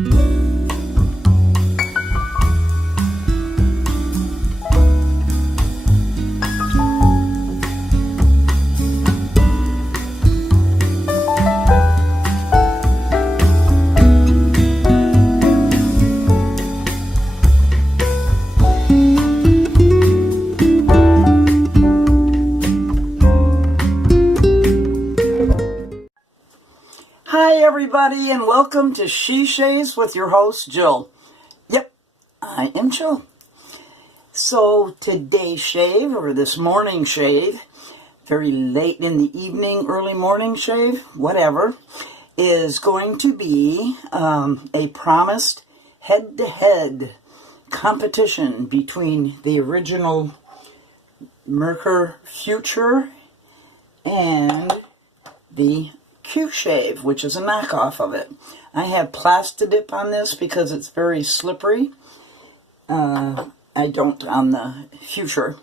Hi everybody, and welcome to She Shaves with your host Jill. Yep, I am Jill. So today's shave, or this morning shave, very late in the evening, early morning shave, whatever, is going to be a promised head-to-head competition between the original Merkur Futur and the Q-Shave, which is a knockoff of it. I have Plastidip on this because it's very slippery. I don't on the Futur.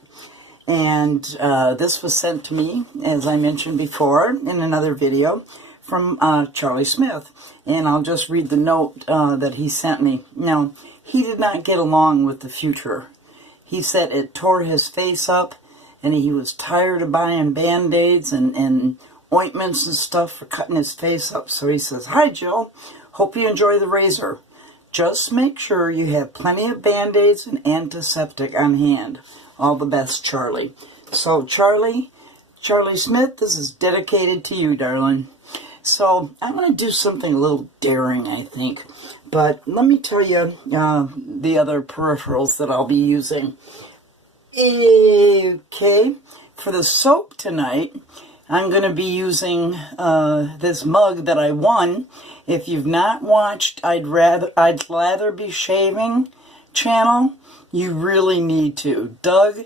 And this was sent to me, as I mentioned before in another video, from Charlie Smith. And I'll just read the note that he sent me. Now, he did not get along with the Futur. He said it tore his face up, and he was tired of buying Band-Aids and ointments and stuff for cutting his face up. So he says, "Hi Jill, hope you enjoy the razor. Just make sure you have plenty of Band-Aids and antiseptic on hand. All the best, Charlie." So Charlie Smith, this is dedicated to you, darling. So I'm going to do something a little daring, I think. But let me tell you the other peripherals that I'll be using. Okay, for the soap tonight, I'm going to be using this mug that I won. If you've not watched I'd Lather Be Shaving channel, you really need to. Doug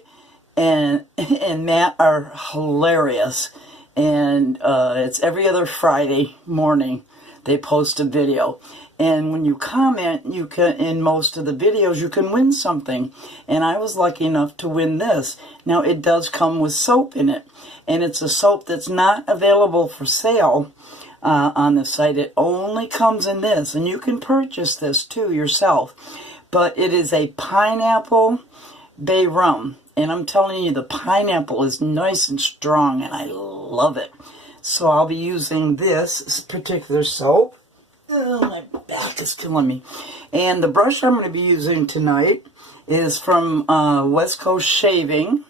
and Matt are hilarious. And it's every other Friday morning they post a video. And when you comment, you can, in most of the videos, you can win something. And I was lucky enough to win this. Now, it does come with soap in it. And it's a soap that's not available for sale on the site. It only comes in this. And you can purchase this, too, yourself. But it is a pineapple bay rum. And I'm telling you, the pineapple is nice and strong. And I love it. So I'll be using this particular soap. Oh, my back is killing me. And the brush I'm going to be using tonight is from Voskhod Shaving.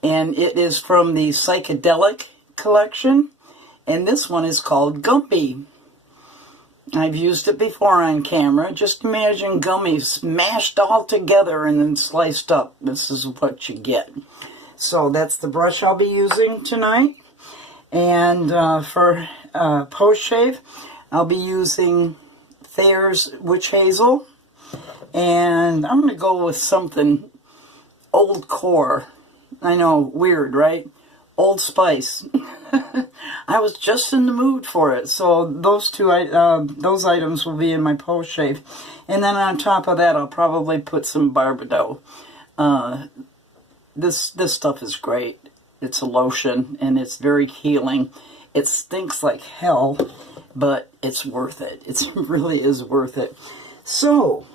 And it is from the Psychedelic collection. And this one is called Gumby. I've used it before on camera. Just imagine gummies smashed all together and then sliced up. This is what you get. So that's the brush I'll be using tonight. And for post-shave, I'll be using Thayer's Witch Hazel. And I'm going to go with something Old Core. I know, weird, right? Old Spice. I was just in the mood for it. So those those items will be in my post-shave. And then on top of that, I'll probably put some Barbado. This stuff is great. It's a lotion, and it's very healing. It stinks like hell, but it's worth it. It really is worth it. So,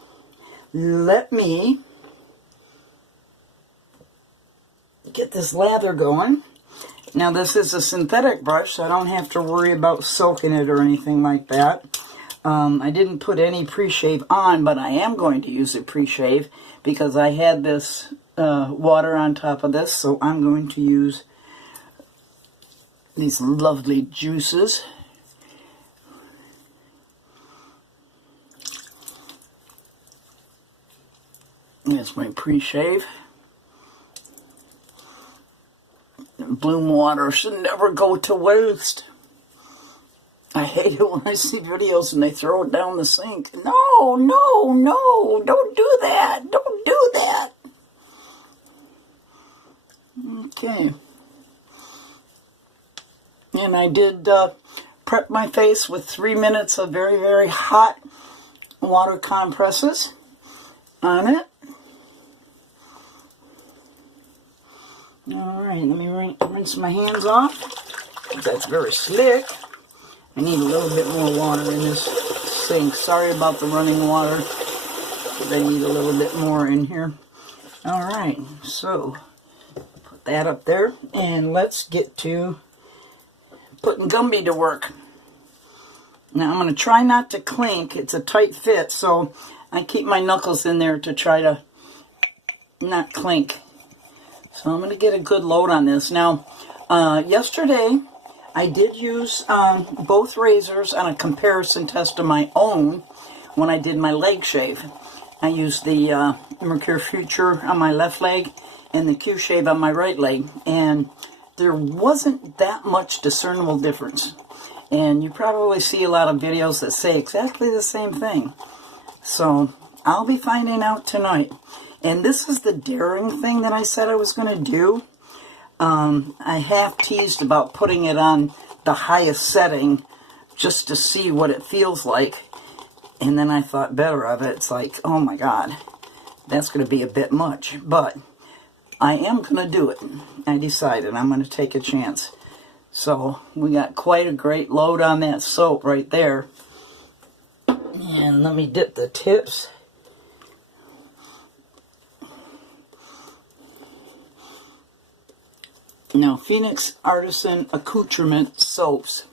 let me get this lather going. Now, this is a synthetic brush, so I don't have to worry about soaking it or anything like that. I didn't put any pre-shave on, but I am going to use a pre-shave because I had this water on top of this, so I'm going to use these lovely juices. That's my pre-shave. Bloom water should never go to waste. I hate it when I see videos and they throw it down the sink. No, no, no, don't do that. Don't do that. Okay. And I did prep my face with 3 minutes of very, very hot water compresses on it. Alright, let me rinse my hands off. That's very slick. I need a little bit more water in this sink. Sorry about the running water, but I need a little bit more in here. All right, so put that up there, and let's get to putting Gumby to work. Now I'm going to try not to clink. It's a tight fit, so I keep my knuckles in there to try to not clink. So I'm going to get a good load on this. Now, yesterday I did use both razors on a comparison test of my own when I did my leg shave. I used the Merkur Futur on my left leg and the Q Shave on my right leg, and there wasn't that much discernible difference. And you probably see a lot of videos that say exactly the same thing. So I'll be finding out tonight. And this is the daring thing that I said I was going to do. I half teased about putting it on the highest setting just to see what it feels like. And then I thought better of it. It's like, oh my God, that's going to be a bit much. But I am going to do it. I decided I'm going to take a chance. So we got quite a great load on that soap right there. And let me dip the tips. Now, Phoenix Artisan Accoutrement soaps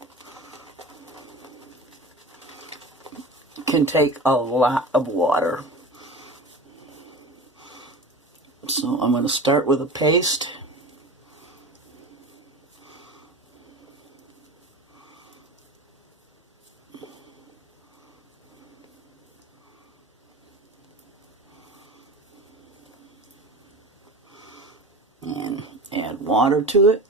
can take a lot of water. So I'm going to start with a paste. And add water to it.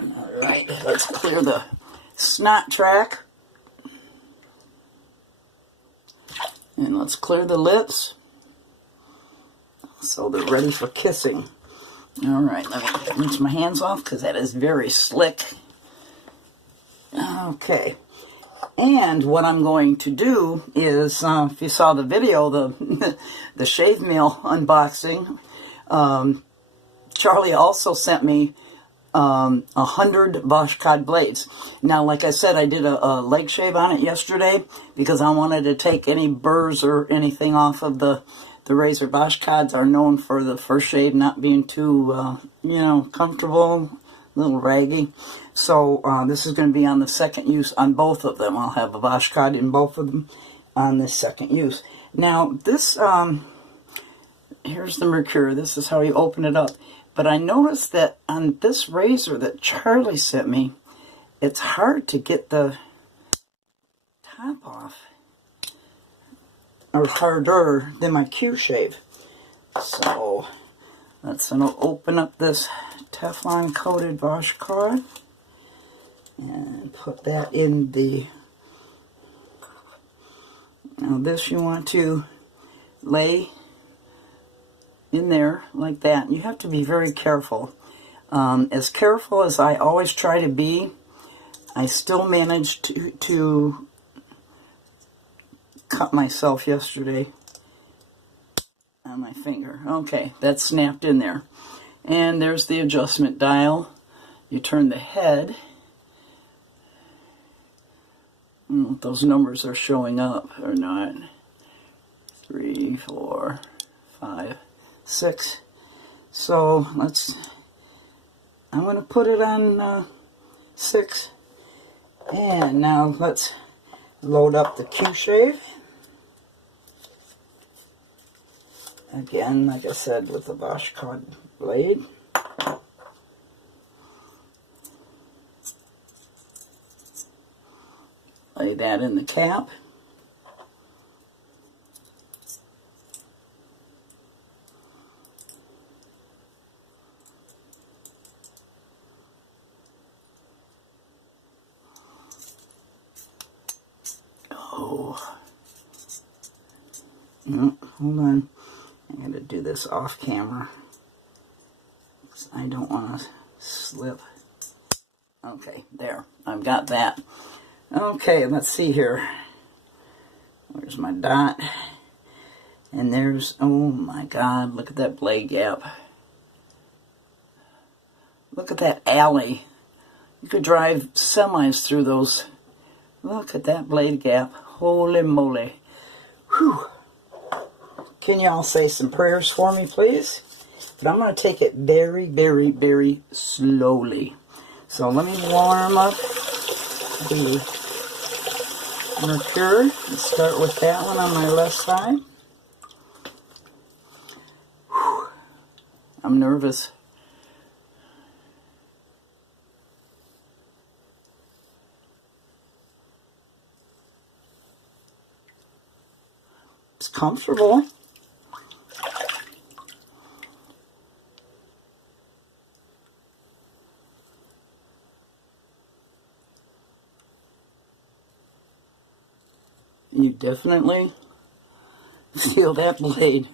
Alright, let's clear the snot track. And let's clear the lips so they're ready for kissing. Alright, let me rinse my hands off because that is very slick. Okay. And what I'm going to do is, if you saw the video, the shave meal unboxing, Charlie also sent me 100 Voskhod blades. Now, like I said, I did a leg shave on it yesterday because I wanted to take any burrs or anything off of the razor. Voskhods are known for the first shave not being too, comfortable, a little raggy. So this is going to be on the second use on both of them. I'll have a Voskhod in both of them on this second use. Now, this, here's the Merkur. This is how you open it up. But I noticed that on this razor that Charlie sent me, it's hard to get the top off. Or harder than my Q Shave. So let's open up this Teflon coated Voskhod and put that in the... Now this you want to lay in there like that. You have to be very careful. As careful as I always try to be, I still managed to cut myself yesterday on my finger. Okay, that's snapped in there. And there's the adjustment dial. You turn the head. I don't know if those numbers are showing up or not. 3, 4, 5, 6. So I'm going to put it on 6. And now let's load up the Q Shave. Again, like I said, with the Voskhod blade. Lay that in the cap. Oh. No, hold on. I gotta do this off camera. I don't want to slip. Okay, there. I've got that. Okay, let's see here. Where's my dot? And there's, oh my God, look at that blade gap. Look at that alley. You could drive semis through those. Look at that blade gap. Holy moly. Whew. Can you all say some prayers for me, please? But I'm going to take it very, very, very slowly. So let me warm up the Merkur. Let's start with that one on my left side. Whew. I'm nervous. It's comfortable. You definitely feel that blade.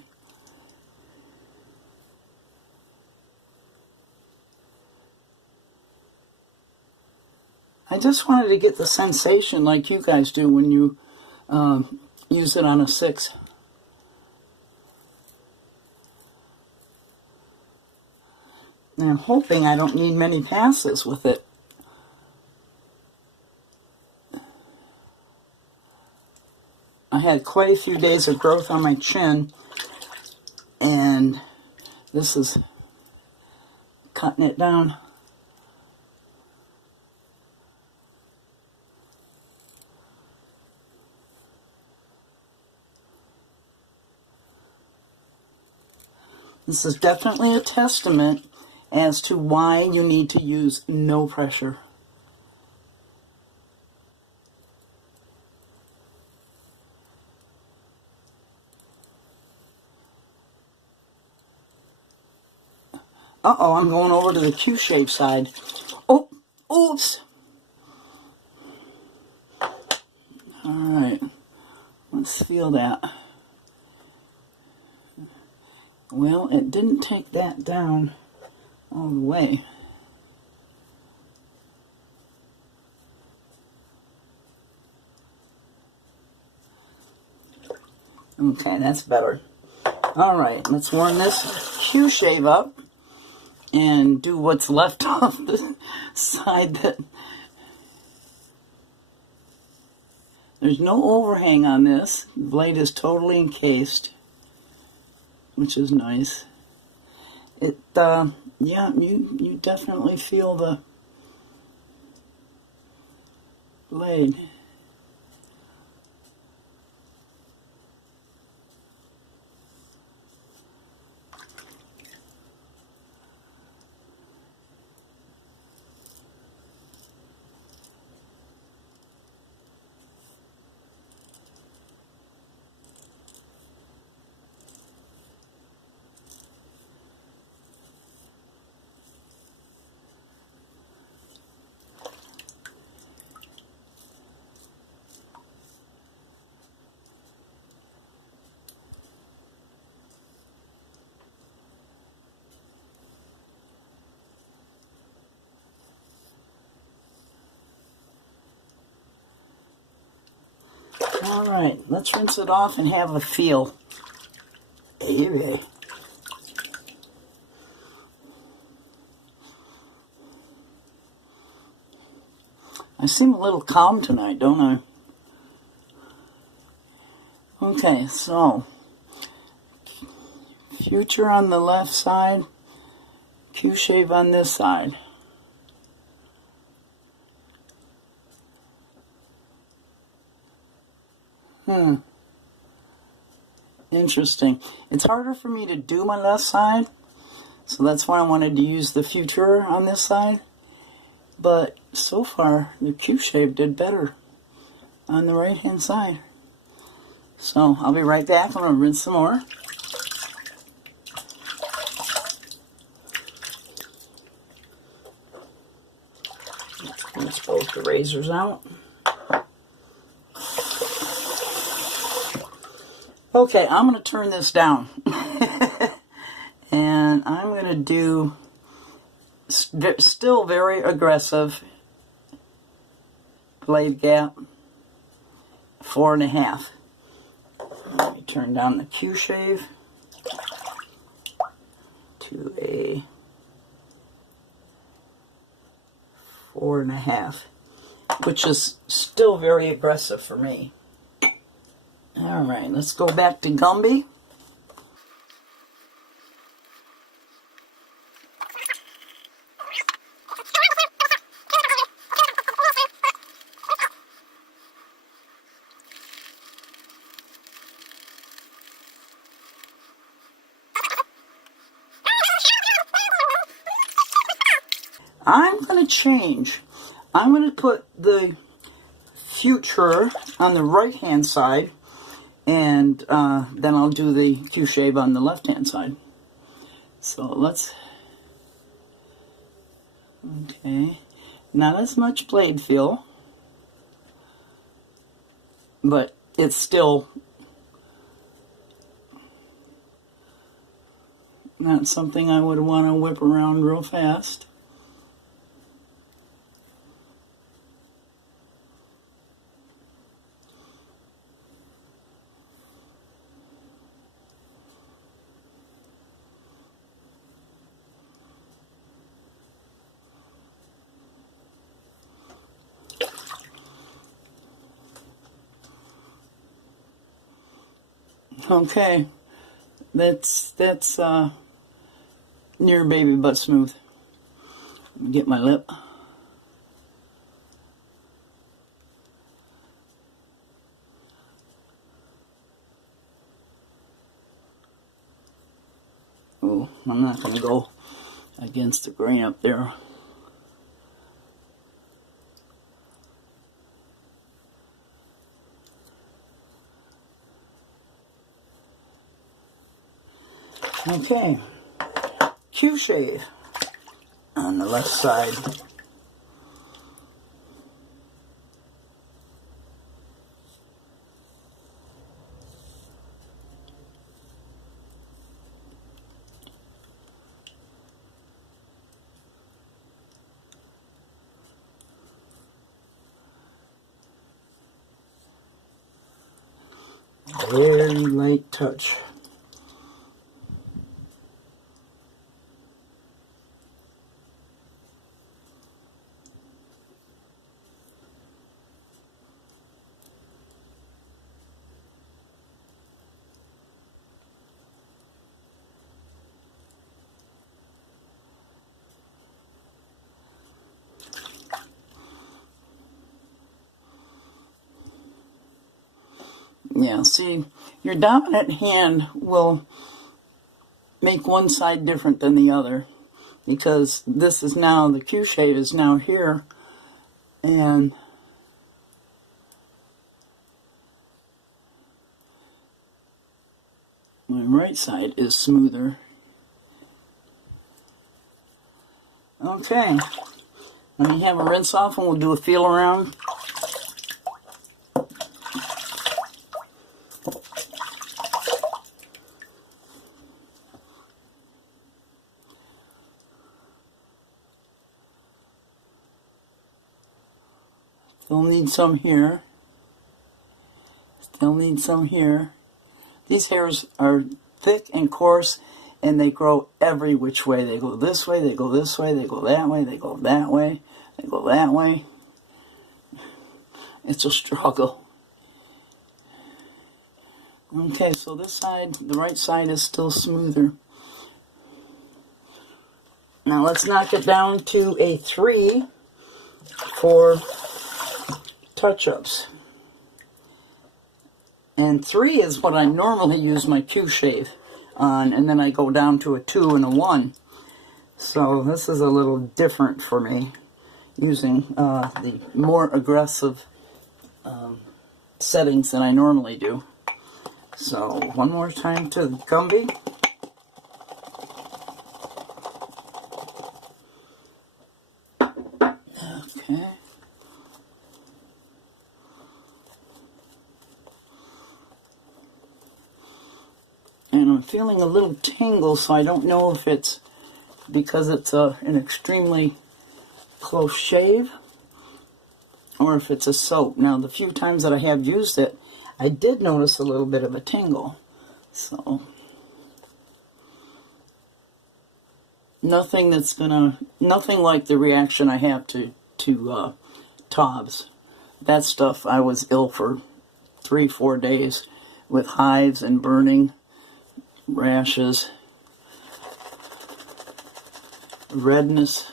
I just wanted to get the sensation like you guys do when you use it on a 6. And I'm hoping I don't need many passes with it. I had quite a few days of growth on my chin, and this is cutting it down. This is definitely a testament as to why you need to use no pressure. Uh-oh, I'm going over to the Q-shave side. Oh, oops. All right, let's feel that. Well, it didn't take that down all the way. Okay, that's better. All right, let's warm this Q-shave up and do what's left off the side that there's no overhang on this. The blade is totally encased, which is nice. It, yeah, you definitely feel the blade. All right, let's rinse it off and have a feel. Baby. I seem a little calm tonight, don't I? Okay, so Future on the left side, Q-shave on this side. Interesting. It's harder for me to do my left side, so that's why I wanted to use the Futur on this side. But so far, the Q-shave did better on the right-hand side. So I'll be right back. I'm going to rinse some more. Let's both the razors out. Okay, I'm going to turn this down. And I'm going to do still very aggressive blade gap, 4.5. Let me turn down the Q shave to a 4.5, which is still very aggressive for me. All right, let's go back to Gumby. I'm going to change. I'm going to put the Futur on the right-hand side, and then I'll do the Q shave on the left-hand side. So let's... Okay. Not as much blade feel, but it's still not something I would want to whip around real fast. Okay, that's near baby butt smooth. Get my lip. Oh, I'm not going to go against the grain up there. Okay, Q shave on the left side. Very light touch. Yeah, see, your dominant hand will make one side different than the other, because this is now, the Q shave is now here, and my right side is smoother. Okay, let me have a rinse off and we'll do a feel around. Still need some here. Still need some here. These hairs are thick and coarse, and they grow every which way. They go this way, they go this way, they go that way, they go that way, they go that way. It's a struggle. Okay, so this side, the right side is still smoother. Now let's knock it down to a 3 for touch-ups. And 3 is what I normally use my Q shave on, and then I go down to a 2 and a 1. So this is a little different for me, using the more aggressive settings than I normally do. So one more time to Gumby. Okay. And I'm feeling a little tingle, so I don't know if it's because it's an extremely close shave or if it's a soap. Now, the few times that I have used it, I did notice a little bit of a tingle. So, nothing like the reaction I have to Taubes. That stuff, I was ill for 3-4 days with hives and burning, rashes, redness.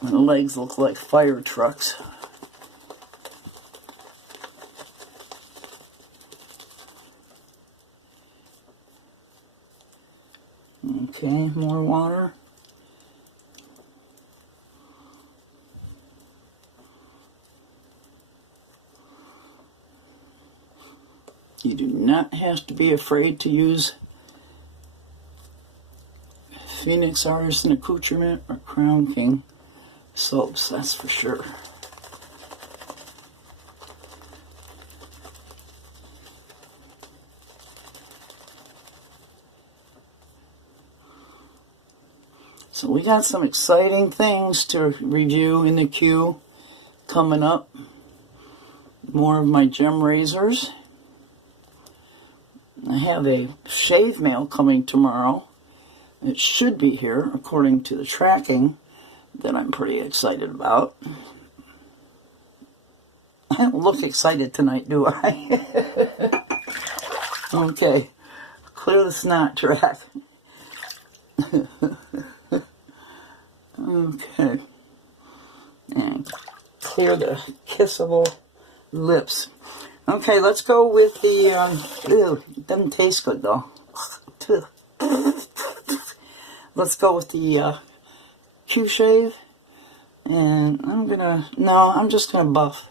My legs look like fire trucks. Okay, more water. You do not have to be afraid to use Phoenix Artisan Accoutrement or Crown King soaps, that's for sure. So we got some exciting things to review in the queue coming up. More of my gem razors. I have a shave mail coming tomorrow. It should be here according to the tracking that I'm pretty excited about. I don't look excited tonight, do I? Okay, clear the snot track. Okay, and clear the kissable lips. Okay, let's go with the, ew, it doesn't taste good though. Let's go with the Q-Shave, and I'm just gonna buff.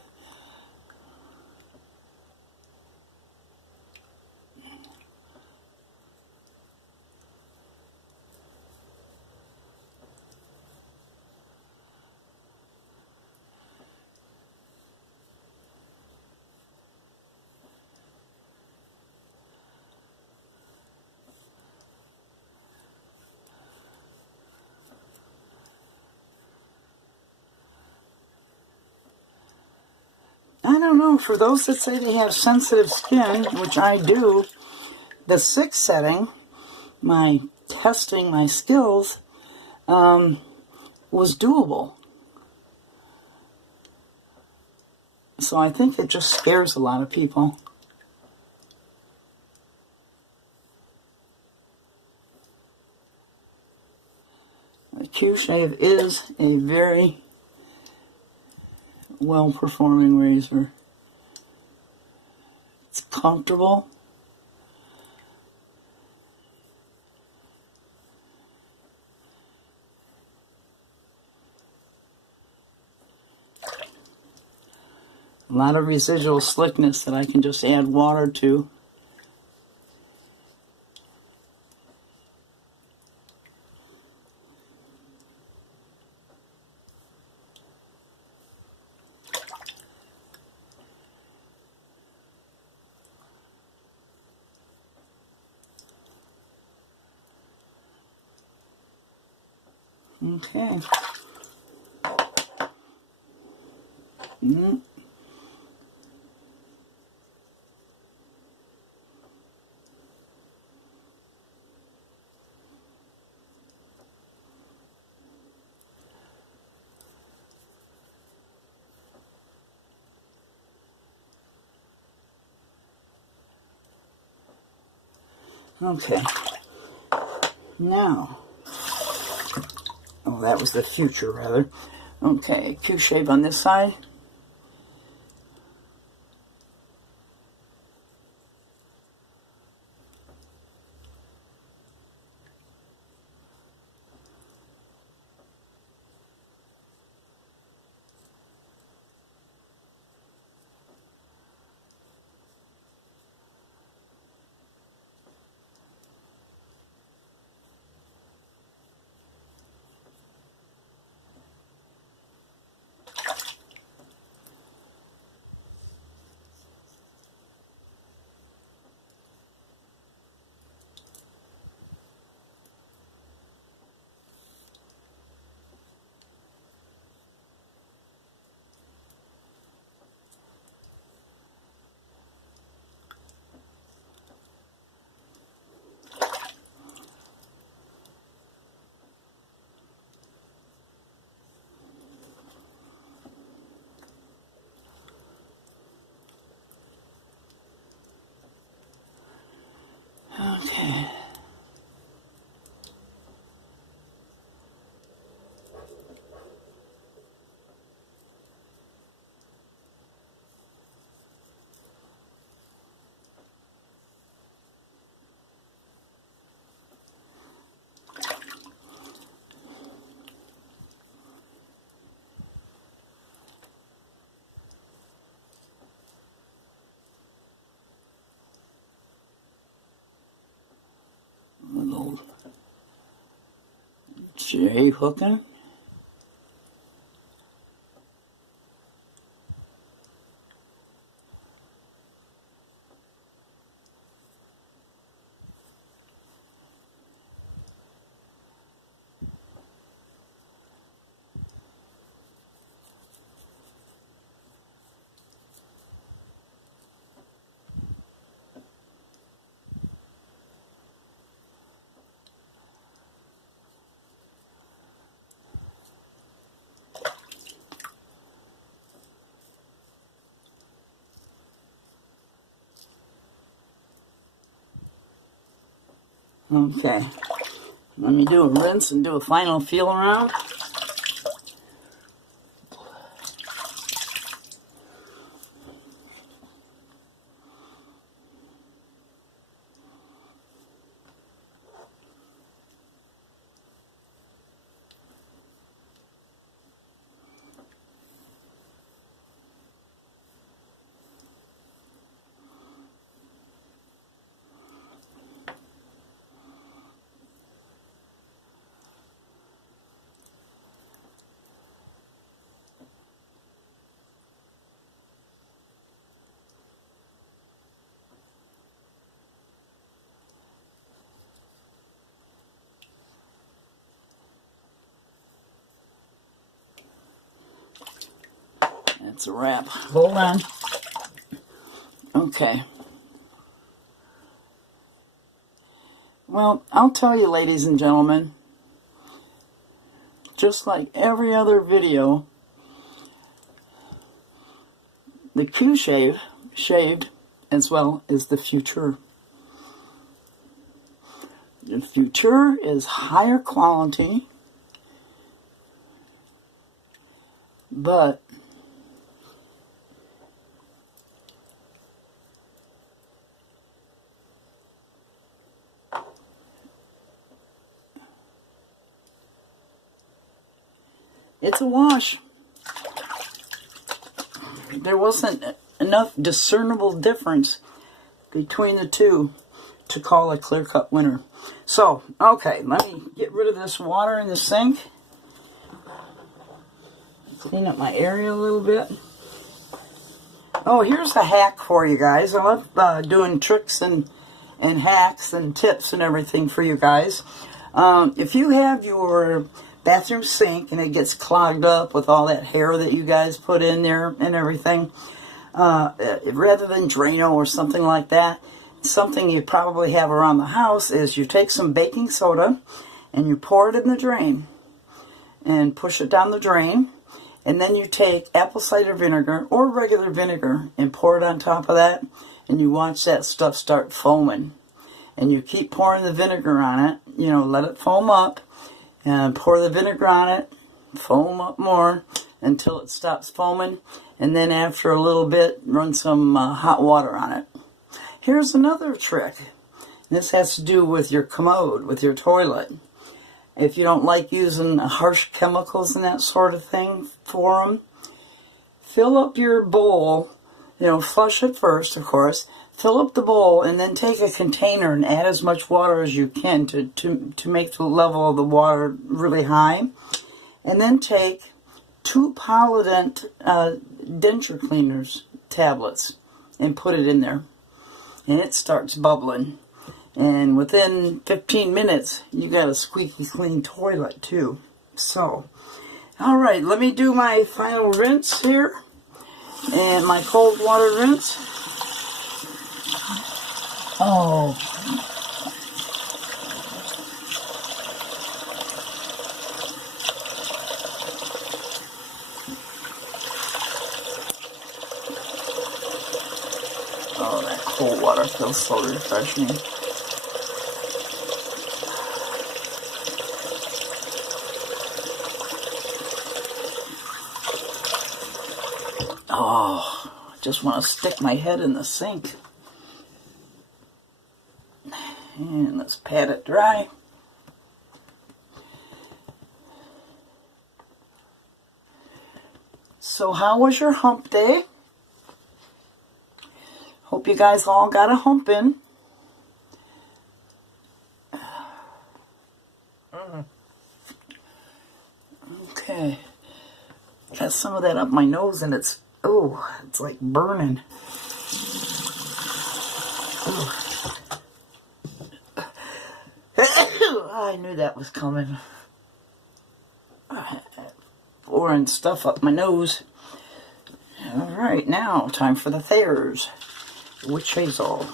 I don't know, for those that say they have sensitive skin, which I do, the 6 setting, my testing my skills, was doable. So I think it just scares a lot of people. The Q-Shave is a very well-performing razor. It's comfortable. A lot of residual slickness that I can just add water to. Okay. Okay. Now, oh, that was the future, rather. Okay, Q-Shave on this side. Shave hooking. Okay, let me do a rinse and do a final feel around. That's a wrap. Hold on. Okay. Well, I'll tell you, ladies and gentlemen, just like every other video, the Q shave shaved as well as the Futur. The Futur is higher quality, but it's a wash. There wasn't enough discernible difference between the two to call a clear-cut winner. So, okay, let me get rid of this water in the sink. Clean up my area a little bit. Oh, here's a hack for you guys. I love doing tricks and hacks and tips and everything for you guys. If you have your bathroom sink and it gets clogged up with all that hair that you guys put in there and everything, rather than Drano or something like that, something you probably have around the house is you take some baking soda and you pour it in the drain and push it down the drain, and then you take apple cider vinegar or regular vinegar and pour it on top of that, and you watch that stuff start foaming, and you keep pouring the vinegar on it, you know, let it foam up, and pour the vinegar on it, foam up more until it stops foaming, and then after a little bit run some hot water on it. Here's another trick. This has to do with your commode, with your toilet. If you don't like using harsh chemicals and that sort of thing for them, fill up your bowl, you know, flush it first, of course, fill up the bowl, and then take a container and add as much water as you can to make the level of the water really high. And then take 2 Polident denture cleaners tablets and put it in there. And it starts bubbling. And within 15 minutes, you got a squeaky clean toilet too. So, alright, let me do my final rinse here. And my cold water rinse. Oh. Oh, that cold water feels so refreshing. Oh, I just want to stick my head in the sink. And let's pat it dry. So how was your hump day? Hope you guys all got a hump in. some of that up my nose, and it's like burning. I knew that was coming. Pouring stuff up my nose. Alright, now time for the Thayers. Witch Hazel.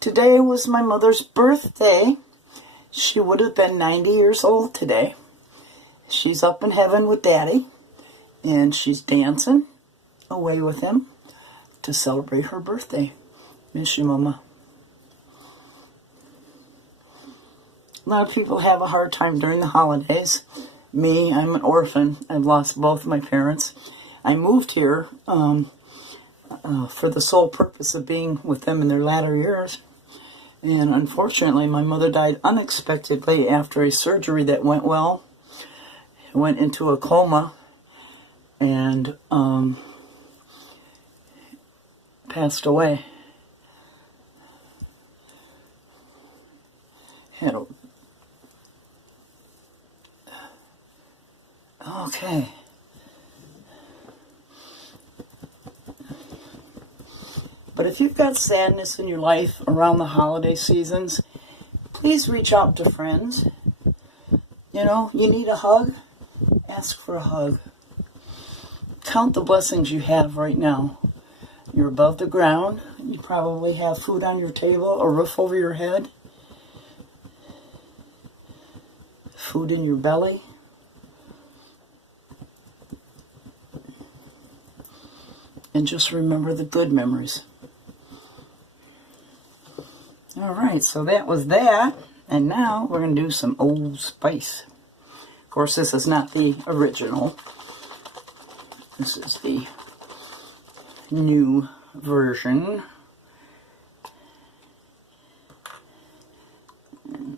Today was my mother's birthday. She would have been 90 years old today. She's up in heaven with Daddy, and she's dancing away with him to celebrate her birthday. Miss you, Mama. A lot of people have a hard time during the holidays. Me, I'm an orphan. I've lost both of my parents. I moved here for the sole purpose of being with them in their latter years. And unfortunately, my mother died unexpectedly after a surgery that went well. Went into a coma and passed away. Okay. But if you've got sadness in your life around the holiday seasons, please reach out to friends. You know, you need a hug? Ask for a hug. Count the blessings you have right now. You're above the ground. You probably have food on your table, a roof over your head, food in your belly. And just remember the good memories. Alright, so that was that. And now we're going to do some Old Spice. Of course, this is not the original. This is the new version.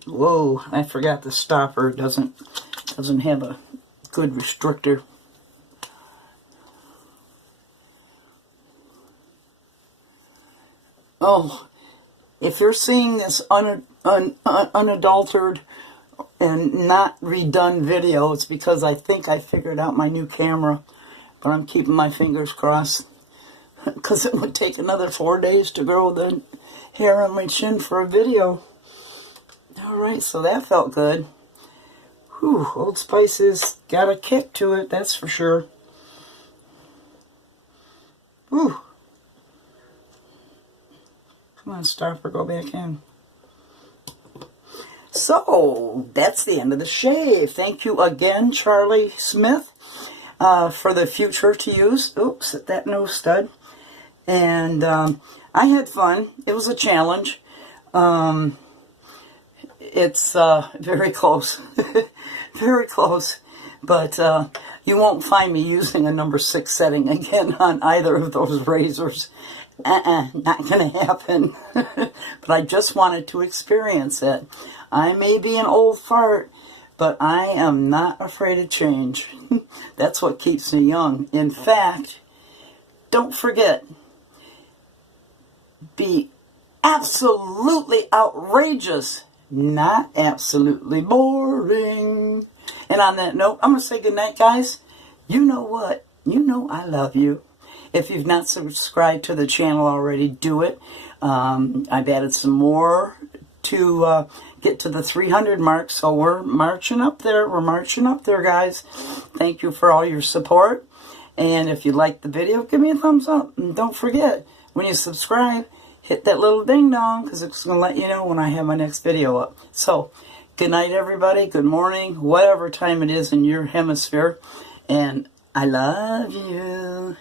Whoa, I forgot the stopper doesn't have a good restrictor. Oh, if you're seeing this unadulterated and not redone video, it's because I think I figured out my new camera. But I'm keeping my fingers crossed because it would take another 4 days to grow the hair on my chin for a video. Alright, so that felt good. Whew, Old Spice has got a kick to it, that's for sure. Whew. Come on, stopper, go back in. So, that's the end of the shave. Thank you again, Charlie Smith, for the future to use. Oops, at that nose stud. And I had fun. It was a challenge. It's very close. Very close. But you won't find me using a number 6 setting again on either of those razors. Not going to happen. But I just wanted to experience it. I may be an old fart, but I am not afraid of change. That's what keeps me young. In fact, don't forget, be absolutely outrageous, not absolutely boring. And on that note, I'm going to say goodnight, guys. You know what? You know I love you. If you've not subscribed to the channel already, do it. I've added some more to get to the 300 mark, so we're marching up there. We're marching up there, guys. Thank you for all your support. And if you liked the video, give me a thumbs up. And don't forget, when you subscribe, hit that little ding dong, because it's going to let you know when I have my next video up. So, good night, everybody. Good morning, whatever time it is in your hemisphere. And I love you.